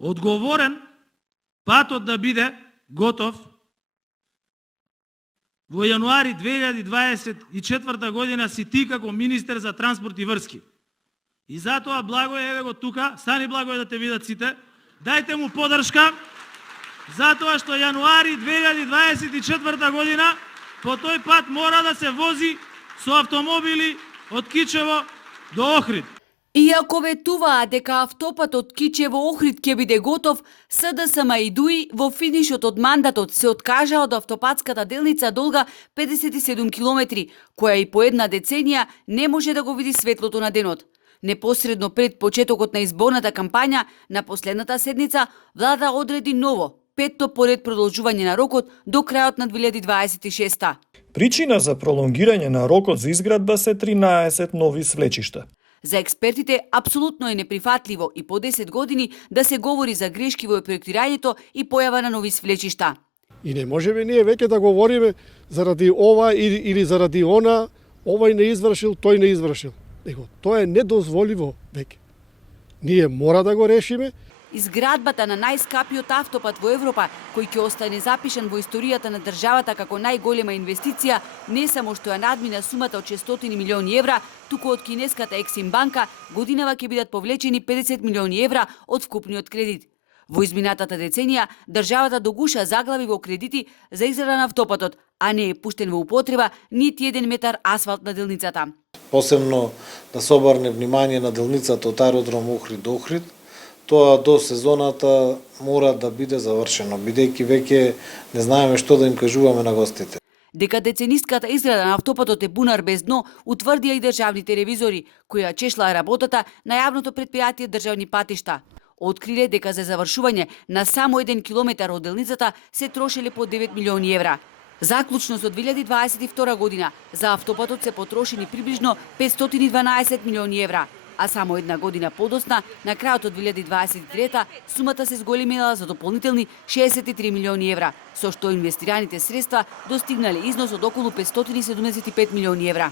одговорен патот да биде готов во јануари 2024 година си ти како министер за транспорт и врски. И затоа Благој, еве го тука, стани Благој да те видат сите, дајте му подршка, затоа што јануари 2024 година по тој пат мора да се вози со автомобили од Кичево до Охрид. Иако ветуваа дека автопатот Кичево-Охрид ќе биде готов, СДСМ и ДУИ во финишот од мандатот се откажаа од автопатската делница долга 57 километри, која и по една деценија не може да го види светлото на денот. Непосредно пред почетокот на изборната кампања на последната седница, влада одреди ново, петто поред продолжување на рокот до крајот на 2026. Причина за пролонгирање на рокот за изградба се 13 нови свлечишта. За експертите апсолутно е неприфатливо и по 10 години да се говори за грешки во проектирањето и појава на нови свлечишта. И не можеме ние веќе да говориме заради ова или заради она, овој не извршил, тој не извршил. Него тоа е недозволиво веќе. Ние мора да го решиме. Изградбата на најскапиот автопат во Европа, кој ќе остане запишан во историјата на државата како најголема инвестиција, не само што ја надмина сумата од 600 милиони евра, туку од кинеската Ексим банка годинава ќе бидат повлечени 50 милиони евра од вкупниот кредит. Во изминатата деценија, државата догуша заглави во кредити за израда на автопатот, а не е пуштен во употреба нити еден метар асфалт на делницата. Посебно да се обрне внимание на делницата од аеродром Охрид до Охрид, тоа до сезоната мора да биде завршено, бидејќи веќе не знаеме што да им кажуваме на гостите. Дека децениската изграда на автопатот е бунар без дно, утврдија и државните ревизори, кои ја чешлаа работата на јавното претпријатие Државни патишта. Откриле дека за завршување на само 1 километар од делницата се трошеле по 9 милиони евра. Заклучно со 2022 година за автопатот се потрошени приближно 512 милиони евра, а само една година подосна, на крајот од 2023 сумата се зголемила за дополнителни 63 милиони евра, со што инвестираните средства достигнале износ од околу 575 милиони евра.